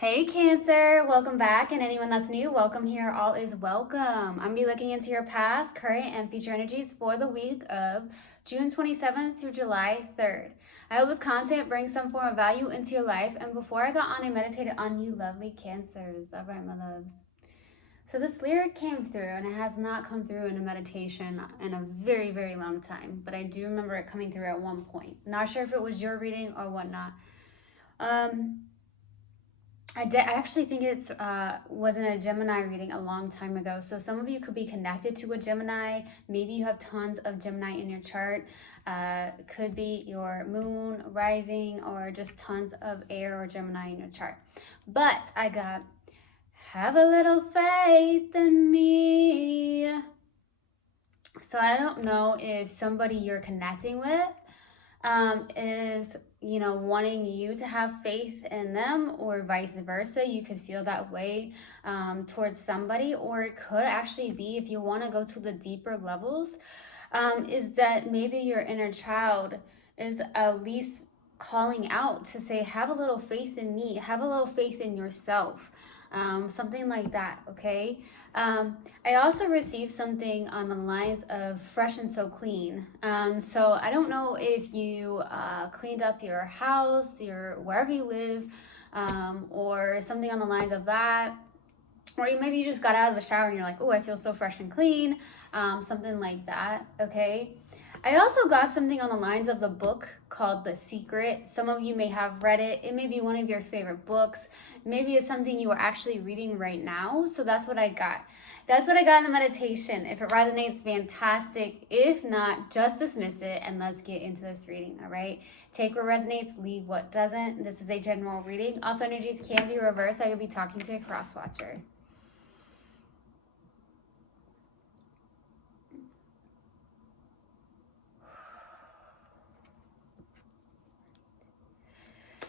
Hey Cancer, welcome back, and anyone that's new, welcome here. All is welcome. I'm gonna be looking into your past, current, and future energies for the week of June 27th through July 3rd. I hope this content brings some form of value into your life. And before I got on, I meditated on you lovely Cancers. All right, my loves. So this lyric came through, and it has not come through in a meditation in a very, very long time. But I do remember it coming through at one point. Not sure if it was your reading or whatnot. I actually think it was in a Gemini reading a long time ago. So some of you could be connected to a Gemini. Maybe you have tons of Gemini in your chart. Could be your moon, rising, or just tons of air or Gemini in your chart. But I got, have a little faith in me. So I don't know if somebody you're connecting with is wanting you to have faith in them, or vice versa. You could feel that way towards somebody, or it could actually be, if you want to go to the deeper levels, is that maybe your inner child is at least calling out to say, have a little faith in me, have a little faith in yourself. Something like that, okay? I also received something on the lines of fresh and so clean. So I don't know if you cleaned up your house, wherever you live, or something on the lines of that. Or maybe you just got out of the shower and you're like, oh, I feel so fresh and clean. Something like that, okay? I also got something on the lines of the book called The Secret. Some of you may have read it. It may be one of your favorite books. Maybe it's something you are actually reading right now. So that's what I got. That's what I got in the meditation. If it resonates, fantastic. If not, just dismiss it and let's get into this reading, all right? Take what resonates, leave what doesn't. This is a general reading. Also, energies can be reversed. I could be talking to a cross watcher.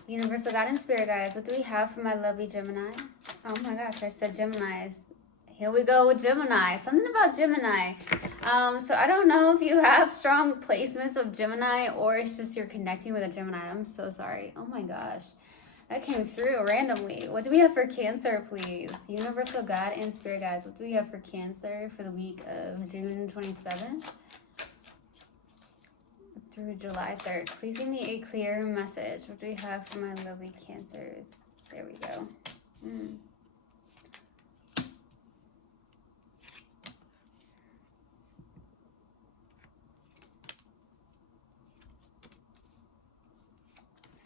Universal God and Spirit Guides, what do we have for my lovely Geminis? Oh my gosh, I said Geminis. Here we go with Gemini. Something about Gemini. So I don't know if you have strong placements of Gemini, or it's just you're connecting with a Gemini. I'm so sorry. Oh my gosh. That came through randomly. What do we have for Cancer, please? Universal God and Spirit Guides, what do we have for Cancer for the week of June 27th? Through July 3rd. Please give me a clear message. What do we have for my lovely Cancers? There we go.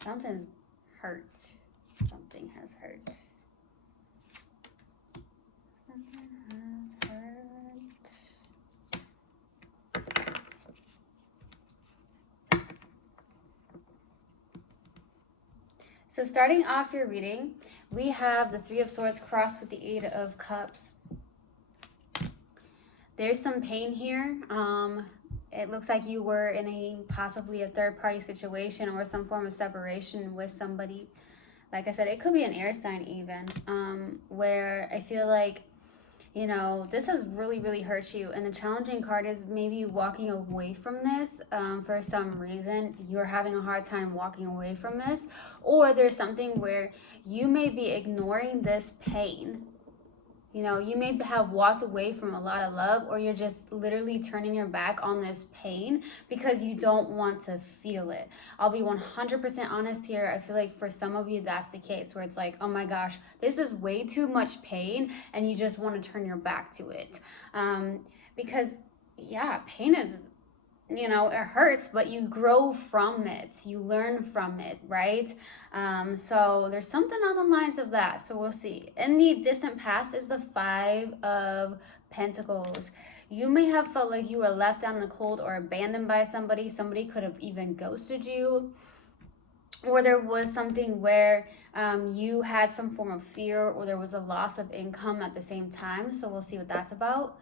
Something's hurt. Something has hurt. Something has hurt. So starting off your reading, we have the Three of Swords crossed with the Eight of Cups. There's some pain here. It looks like you were in possibly a third-party situation or some form of separation with somebody. Like I said, it could be an air sign even, where I feel like, this has really, really hurt you. And the challenging card is maybe walking away from this for some reason. You're having a hard time walking away from this. Or there's something where you may be ignoring this pain. You may have walked away from a lot of love, or you're just literally turning your back on this pain because you don't want to feel it. I'll be 100% honest here. I feel like for some of you, that's the case, where it's like, oh my gosh, this is way too much pain, and you just want to turn your back to it. Because, yeah, pain is, it hurts, but you grow from it. You learn from it, right? So there's something on the lines of that. So we'll see. In the distant past is the Five of Pentacles. You may have felt like you were left out in the cold or abandoned by somebody. Somebody could have even ghosted you. Or there was something where you had some form of fear, or there was a loss of income at the same time. So we'll see what that's about.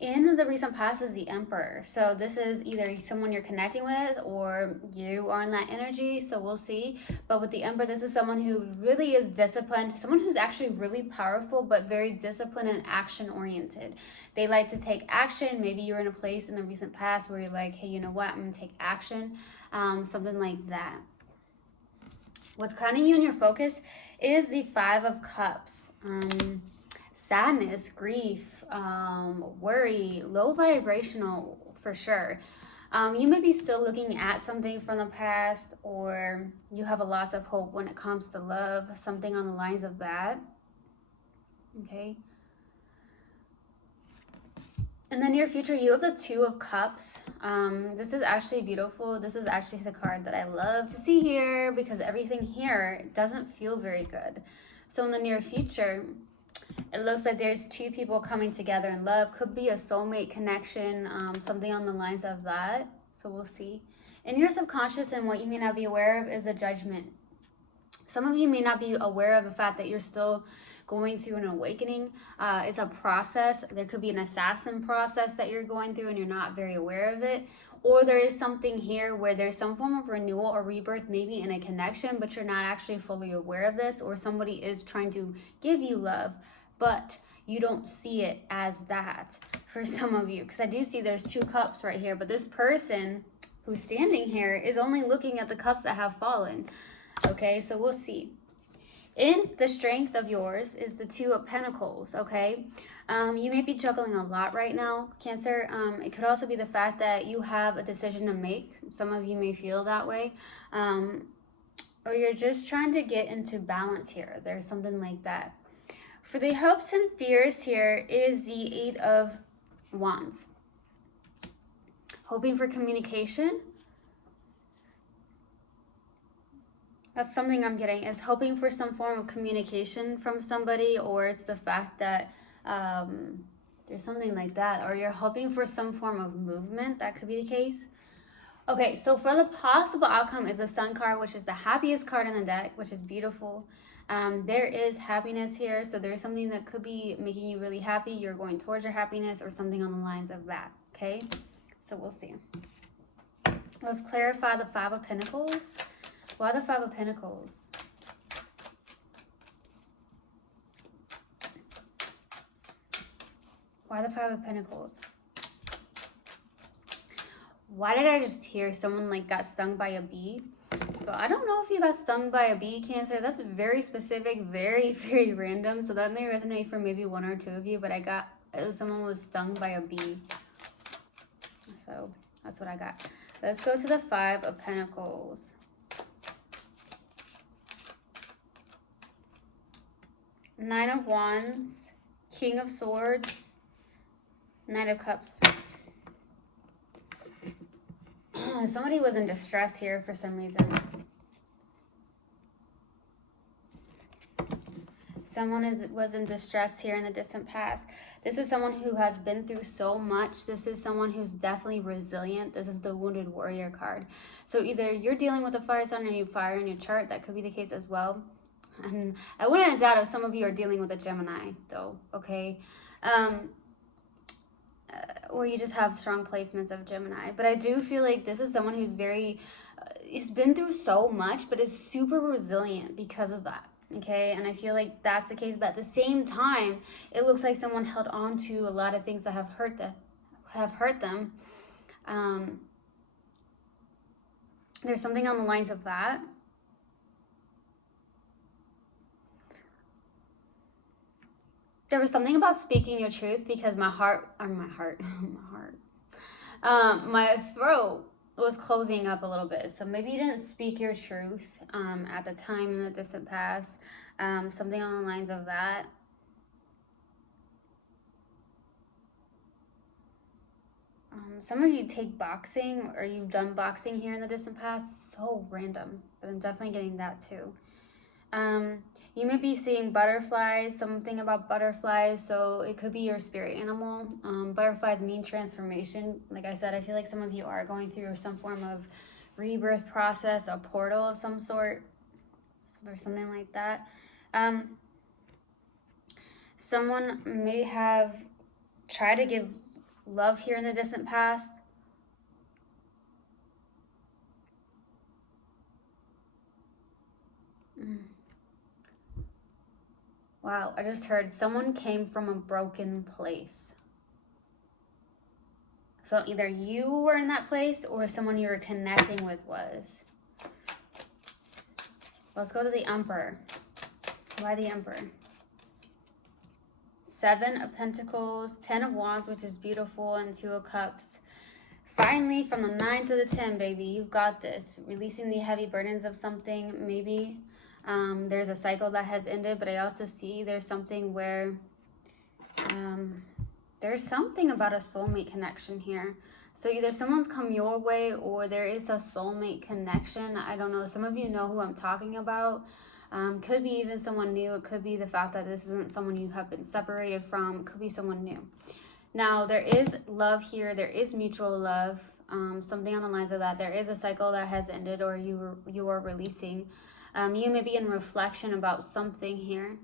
In the recent past is the Emperor. So this is either someone you're connecting with, or you are in that energy. So we'll see. But with the Emperor, this is someone who really is disciplined, someone who's actually really powerful, but very disciplined and action oriented. They like to take action. Maybe you're in a place in the recent past where you're like, hey, you know what? I'm going to take action. Something like that. What's grounding you in your focus is the Five of Cups. Sadness, grief, worry, low vibrational for sure. You may be still looking at something from the past, or you have a loss of hope when it comes to love, something on the lines of that. Okay. In the near future, you have the Two of Cups. This is actually beautiful. This is actually the card that I love to see here because everything here doesn't feel very good. So in the near future, it looks like there's two people coming together in love. Could be a soulmate connection, something on the lines of that. So we'll see. In your subconscious, and what you may not be aware of is the Judgment. Some of you may not be aware of the fact that you're still going through an awakening. It's a process. There could be an assassin process that you're going through and you're not very aware of it. Or there is something here where there's some form of renewal or rebirth, maybe in a connection, but you're not actually fully aware of this, or somebody is trying to give you love, but you don't see it as that for some of you. Because I do see there's two cups right here, but this person who's standing here is only looking at the cups that have fallen. Okay, so we'll see. In the strength of yours is the Two of Pentacles, okay? You may be juggling a lot right now, Cancer. It could also be the fact that you have a decision to make. Some of you may feel that way. Or you're just trying to get into balance here. There's something like that. For the hopes and fears here is the Eight of Wands. Hoping for communication. That's something I'm getting, is hoping for some form of communication from somebody, or it's the fact that there's something like that, or you're hoping for some form of movement. That could be the case. Okay, so for the possible outcome is the Sun card, which is the happiest card in the deck, which is beautiful. There is happiness here, so there's something that could be making you really happy. You're going towards your happiness, or something on the lines of that, okay? So we'll see. Let's clarify the Five of Pentacles. Why the Five of Pentacles? Why the Five of Pentacles? Why did I just hear someone like got stung by a bee? So I don't know if you got stung by a bee, Cancer. That's very specific, very, very random. So that may resonate for maybe one or two of you, but I got, someone was stung by a bee. So that's what I got. Let's go to the Five of Pentacles. Nine of Wands, King of Swords, Knight of Cups. Somebody was in distress here for some reason. Someone was in distress here in the distant past. This is someone who has been through so much. This is someone who's definitely resilient. This is the Wounded Warrior card. So either you're dealing with a fire sign or you fire in your chart. That could be the case as well. And I wouldn't doubt if some of you are dealing with a Gemini, though, okay? Or you just have strong placements of Gemini. But I do feel like this is someone who's very, he's been through so much, but is super resilient because of that, okay? And I feel like that's the case. But at the same time, it looks like someone held on to a lot of things that have hurt them. There's something on the lines of that. There was something about speaking your truth, because my throat was closing up a little bit. So maybe you didn't speak your truth at the time in the distant past. Something on the lines of that. Some of you take boxing, or you've done boxing here in the distant past. So random, but I'm definitely getting that too. You may be seeing butterflies, something about butterflies, so it could be your spirit animal. Butterflies mean transformation. Like I said, I feel like some of you are going through some form of rebirth process, a portal of some sort, or something like that. Someone may have tried to give love here in the distant past. Wow, I just heard someone came from a broken place. So either you were in that place or someone you were connecting with was. Let's go to the Emperor. Why the Emperor? 7 of Pentacles, 10 of Wands, which is beautiful, and 2 of Cups. Finally, from the 9 to the 10, baby, you've got this. Releasing the heavy burdens of something, maybe. There's a cycle that has ended, but I also see there's something where there's something about a soulmate connection here. So either someone's come your way or there is a soulmate connection. I don't know. Some of you know who I'm talking about. Could be even someone new. It could be the fact that this isn't someone you have been separated from. It could be someone new. Now, there is love here. There is mutual love. Something on the lines of that. There is a cycle that has ended or you are releasing. You may be in reflection about something here.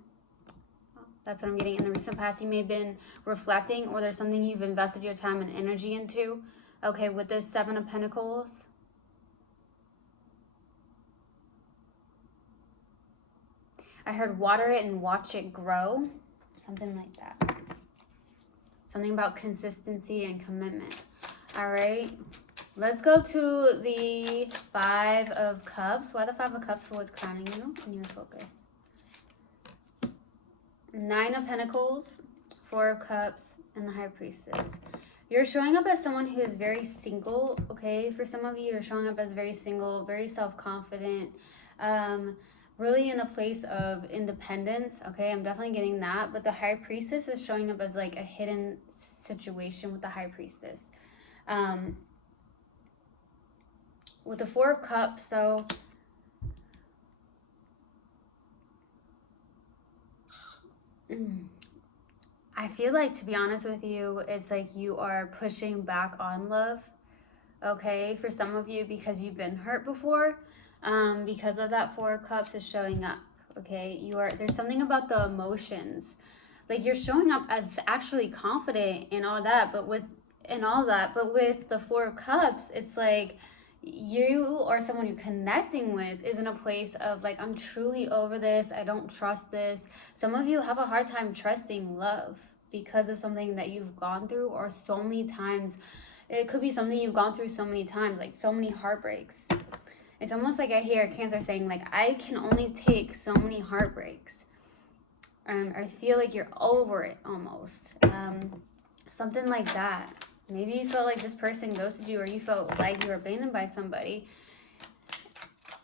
That's what I'm getting. In the recent past, you may have been reflecting or there's something you've invested your time and energy into. Okay, with this 7 of Pentacles. I heard water it and watch it grow. Something like that. Something about consistency and commitment. All right. Let's go to the 5 of Cups. Why the 5 of Cups for what's crowning you in your focus? 9 of Pentacles, 4 of Cups, and the High Priestess. You're showing up as someone who is very single, okay? For some of you, you're showing up as very single, very self-confident, really in a place of independence, okay? I'm definitely getting that. But the High Priestess is showing up as like a hidden situation with the High Priestess. With the 4 of Cups, though, I feel like, to be honest with you, it's like you are pushing back on love, okay, for some of you because you've been hurt before, because of that 4 of Cups is showing up, okay? There's something about the emotions, like you're showing up as actually confident in all that, but with the 4 of Cups, it's like you or someone you're connecting with is in a place of like, I'm truly over this. I don't trust this. Some of you have a hard time trusting love because of something that you've gone through or so many times. It could be something you've gone through so many times, like so many heartbreaks. It's almost like I hear Cancer saying like, I can only take so many heartbreaks. I feel like you're over it almost. Something like that. Maybe you felt like this person ghosted you or you felt like you were abandoned by somebody.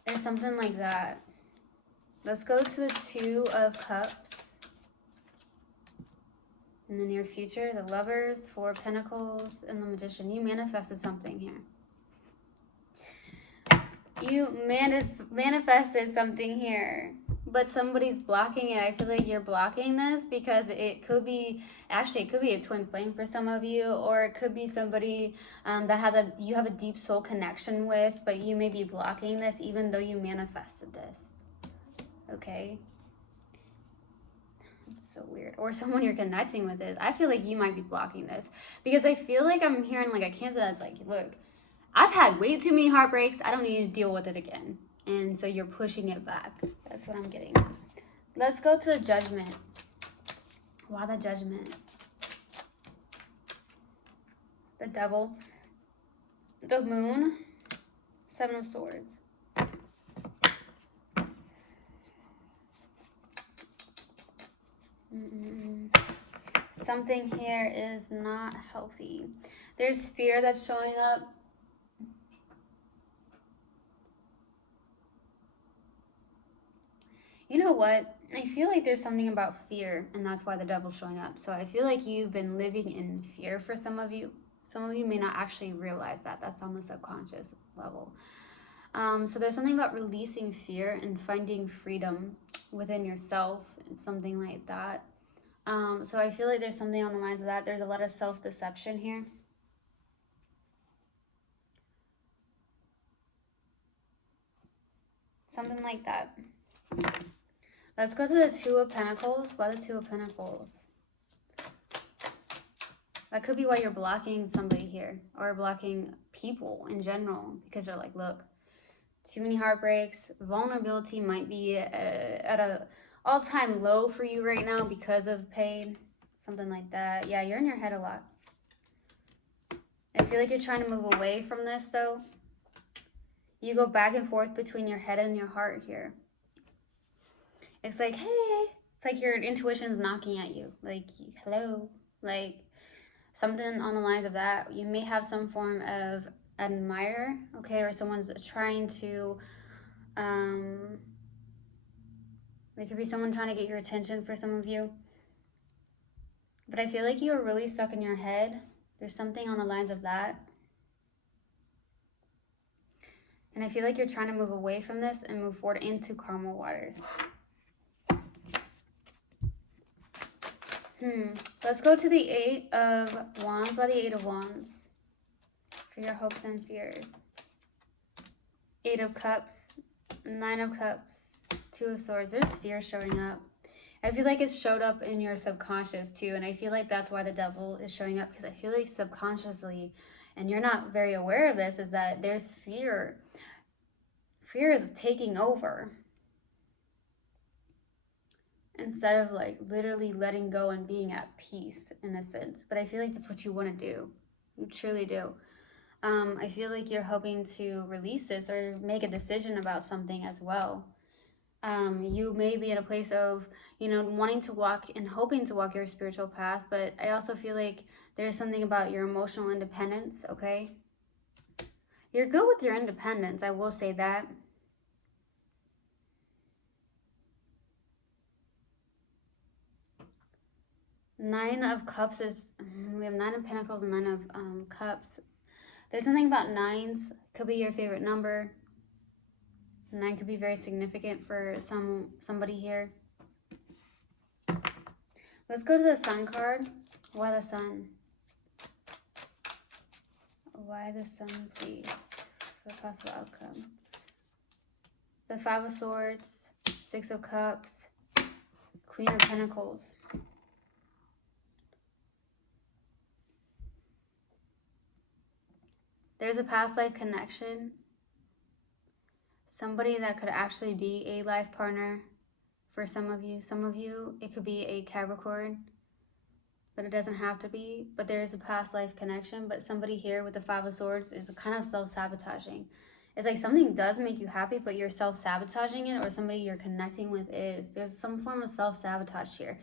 There's something like that. Let's go to the 2 of Cups. In the near future, the Lovers, 4 of Pentacles, and the Magician. You manifested something here. You manifested something here. But somebody's blocking it. I feel like you're blocking this because it could be a twin flame for some of you, or it could be somebody that you have a deep soul connection with, but you may be blocking this even though you manifested this. Okay? It's so weird. Or someone you're connecting with is. I feel like you might be blocking this because I feel like I'm hearing like a Cancer that's like, look, I've had way too many heartbreaks. I don't need to deal with it again. And so you're pushing it back. That's what I'm getting. Let's go to the Judgment. Why the Judgment? The Devil. The Moon. 7 of Swords. Something here is not healthy. There's fear that's showing up. You know what? I feel like there's something about fear, and that's why the Devil's showing up. So I feel like you've been living in fear for some of you. Some of you may not actually realize that. That's on the subconscious level. So there's something about releasing fear and finding freedom within yourself and something like that. So I feel like there's something on the lines of that. There's a lot of self-deception here. Something like that. Let's go to the 2 of Pentacles. Why the 2 of Pentacles? That could be why you're blocking somebody here or blocking people in general because you're like, look, too many heartbreaks. Vulnerability might be at a all-time low for you right now because of pain. Something like that. Yeah, you're in your head a lot. I feel like you're trying to move away from this though. You go back and forth between your head and your heart here. It's like, hey, it's like your intuition's knocking at you. Like, hello. Like, something on the lines of that. You may have some form of admirer, okay, or someone's trying to, there could be someone trying to get your attention for some of you. But I feel like you are really stuck in your head. There's something on the lines of that. And I feel like you're trying to move away from this and move forward into calmer waters. Let's go to the 8 of Wands by the 8 of Wands for your hopes and fears. 8 of Cups, 9 of Cups, 2 of Swords. There's fear showing up. I feel like it's showed up in your subconscious too, and I feel like that's why the devil is showing up, because I feel like subconsciously, and you're not very aware of this, is that there's fear. Fear is taking over. Instead of like literally letting go and being at peace in a sense. But I feel like that's what you want to do. You truly do. I feel like you're hoping to release this or make a decision about something as well. You may be in a place of, you know, wanting to walk and hoping to walk your spiritual path, but I also feel like there's something about your emotional independence, okay? You're good with your independence, I will say that. Nine of Cups is, we have 9 of Pentacles and 9 of Cups. There's something about 9s, could be your favorite number. 9 could be very significant for somebody here. Let's go to the Sun card. Why the Sun? Why the Sun, please, for the possible outcome? The 5 of Swords, 6 of Cups, Queen of Pentacles. There's a past life connection. Somebody that could actually be a life partner for some of you. Some of you, it could be a Capricorn, but it doesn't have to be. But there is a past life connection. But somebody here with the 5 of Swords is kind of self-sabotaging. It's like something does make you happy, but you're self-sabotaging it, or somebody you're connecting with is. There's some form of self-sabotage here.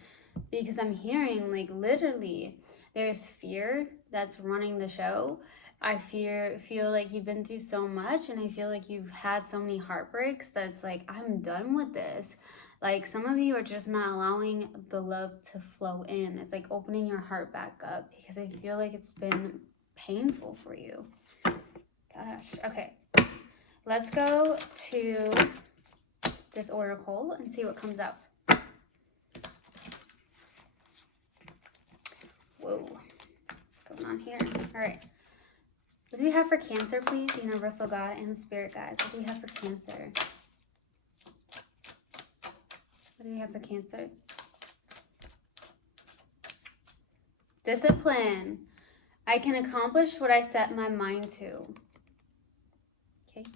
Because I'm hearing, like, literally, there's fear that's running the show. I feel like you've been through so much, and I feel like you've had so many heartbreaks that's like, I'm done with this. Like, some of you are just not allowing the love to flow in. It's like opening your heart back up, because I feel like it's been painful for you. Gosh, okay. Let's go to this oracle and see what comes up. Whoa, what's going on here? All right. What do we have for Cancer, please? Universal God and Spirit Guides. What do we have for Cancer? What do we have for Cancer? Discipline. I can accomplish what I set my mind to. Okay.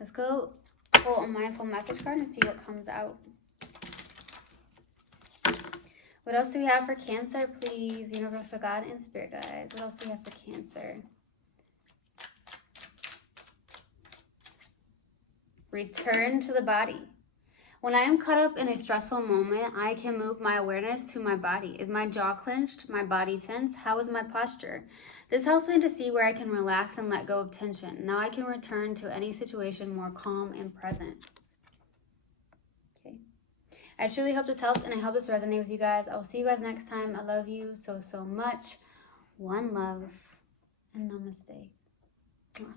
Let's go pull a mindful message card and see what comes out. What else do we have for Cancer, please? Universal God and Spirit Guides. What else do we have for Cancer? Return to the body. When I am caught up in a stressful moment, I can move my awareness to my body. Is my jaw clenched? My body tense? How is my posture? This helps me to see where I can relax and let go of tension. Now I can return to any situation more calm and present. Okay. I truly hope this helps, and I hope this resonates with you guys. I will see you guys next time. I love you so, so much. One love, and namaste. Mwah.